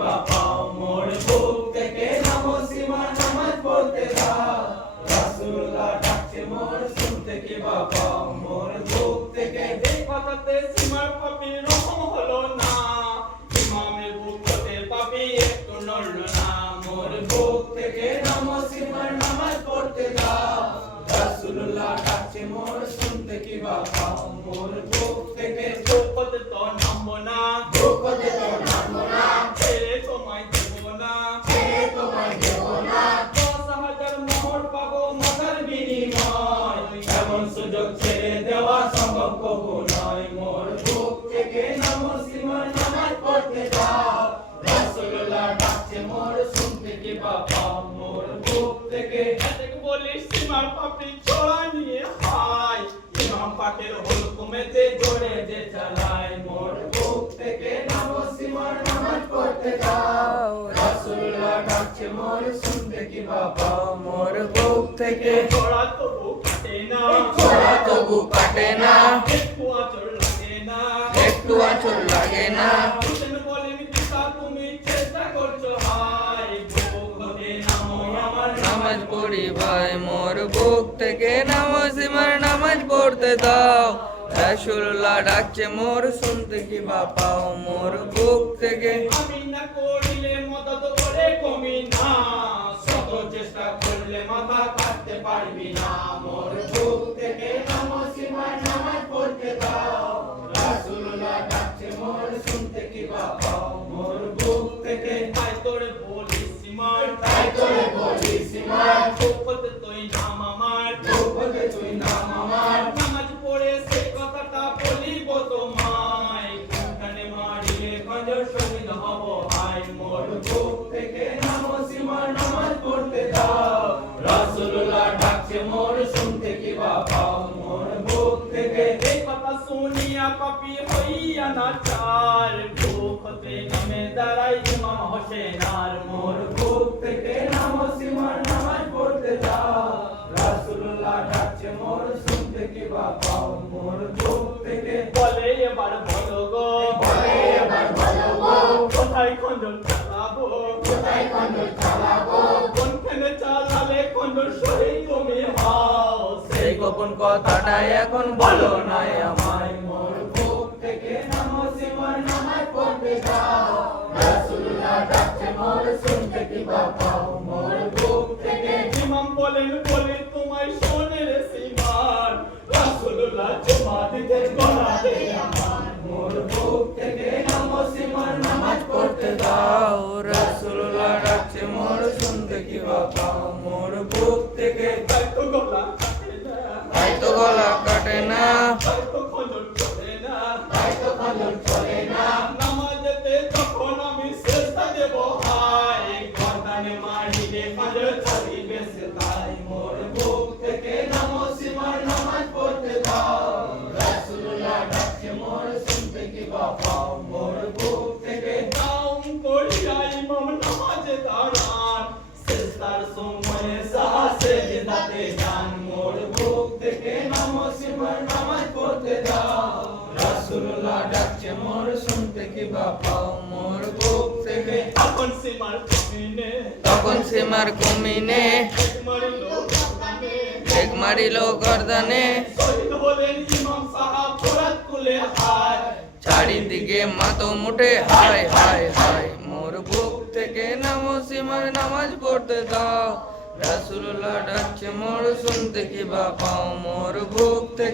বা পাও মোর বুক থেকে নামো সীমার নামাজ পড়তে দাও রাসূলুল্লাহ ডাকছে মোর শুনতে কি বা পাও মোর বুক থেকে এই কথাতে সীমার পাপি রহম হলো না ইমামের বুক হতে পাপি একটু নড়ল না মোর বুক থেকে নামো সীমার নামাজ পড়তে দাও রাসূলুল্লাহ ডাকছে মোর শুনতে কি বা পাও মোর বুক থেকে বুক হতে তো নামবো না বুক হতে তো নামবো না ছেড়ে তোমায় দেব না ছেড়ে তোমায় দেব না 10,000 মোহর পাবো মাথার বিনিময় এমন সুযোগ ছেড়ে দেওয়া সম্ভব কবু নয় মোর বুক থেকে নামো সীমার নামাজ পড়তে দাও রাসূলুল্লাহ ডাকছে মোর শুনতে কি বা পাও মোর বুক থেকে এতে বলিস সীমার পাপি ছড়া নিয়ে হায় ইমাম পাকের হুকুমেতে জোরে যে চালায় মোর বুক থেকে নামো সীমার নামাজ পড়তে দাও রাসূলুল্লাহ ডাকছে মোর শুনতে কি বা পাও মোর বুক থেকে ছড়া তবু কাটে না ছড়া তবু কাটে না একটু আচর লাগে না একটু আঁচল লাগে না হোসেন বলেন পিতা তুমি চেষ্টা করছো হায় বুক হতে নামো আমার নামাজ পড়ি ভাই মোর বুক থেকে নামো সীমার নামাজ পড়তে দাও রাসূলুল্লাহ ডাকছে মোর শুনতে কি বা পাও মোর বুক থেকে আমি না করিলে মদত করে কমি না শত চেষ্টা করলে মাথা কাটতে পারবি না মোর বুক থেকে নামো সীমার নামাজ পড়তে দাও রাসূলুল্লাহ ডাকছে মোর শুনতে কি বা পাও মোর বুক থেকে তাই তোরে বলি সীমার তাই তোরে বলি সীমার বুক হতে তুই নাম আমার বুক হতে তুই নাম আমার নামাজ পড়ে সে কথাটা বলিব তোমায় কোনখানে মারিলে খঞ্জর শহীদ হব হায় মোর বুক থেকে নামো সীমার নামাজ পড়তে দাও রাসূলুল্লাহ ডাকছে মোর শুনতে কি বা পাও মোর বুক থেকে এই কথা শুনিয়া পাপি হইয়া না চার বুক হতে নামে দাঁড়াই ইমাম হোসেন আর মোর বুক থেকে নামো সীমার নামাজ পড়তে দাও রাসূলুল্লাহ ডাকছে মোর শুনতে কি বা পাও মোর বুক থেকে বলে এবার বলো গো বলে এবার বলো গো কোথায় খঞ্জর চালাবো কোথায় খন্ডর চালাবো কোনখানে চালালে খঞ্জর শহীদ তুমি হও সেই গোপন কথাটা এখন বলো না আমায় মোর বুক থেকে নামো সীমার নামাজ পড়তে দাও রাসূলুল্লাহ ডাকছে মোর শুনতে কি বা পাও মোর বুক থেকে ইমাম বলেন বলে তোমায় শোনে রে সীমার রাসূলুল্লাহ জমা দিতে গলা দে আমার মোর বুক থেকে নামো সীমার নামাজ পড়তে দাও রাসূলুল্লাহ ডাকছে মোর শুনতে কি বা পাও মোর বুক থেকে তাই তো গলা কাটে না তাই তো গলা কাটে না তাই তো খঞ্জর চলে না তাই তো খন্ডর চলে না নামাজেতে যখন আমি চেষ্টা দেব হায় গর্দানে মারিলে খঞ্জর চলিবে সে তাই মোর বুক থেকে নামো সীমার নামাজ পড়তে দাও রাসূলুল্লাহ ডাকছে মোর শুনতে কি বা পাও মোর বুক থেকে নাম করিয়া ইমাম নামাজে দাঁড়ান চেষ্টার সময়ে সাহসে যেতে যান মোর বুক থেকে নামো সীমার নামাজ পড়তে দাও রাসূলুল্লাহ ডাকছে মোর শুনতে কি বা পাও মোর বুক থেকে তখন সীমার জমিনে তখন সীমার কমিনে মারিল গর্দানে এক মারিলো গর্দানে শহীদ হলেন ইমাম সাহাব ফোরাত কুলে হায় চারিদিকে মাতো মুঠে হায় হায় হায় মোর বুক থেকে নামো সীমার নামাজ পড়তে দাও রাসূলুল্লাহ ডাকছে মোর শুনতে কি বা পাও মোর বুক থেকে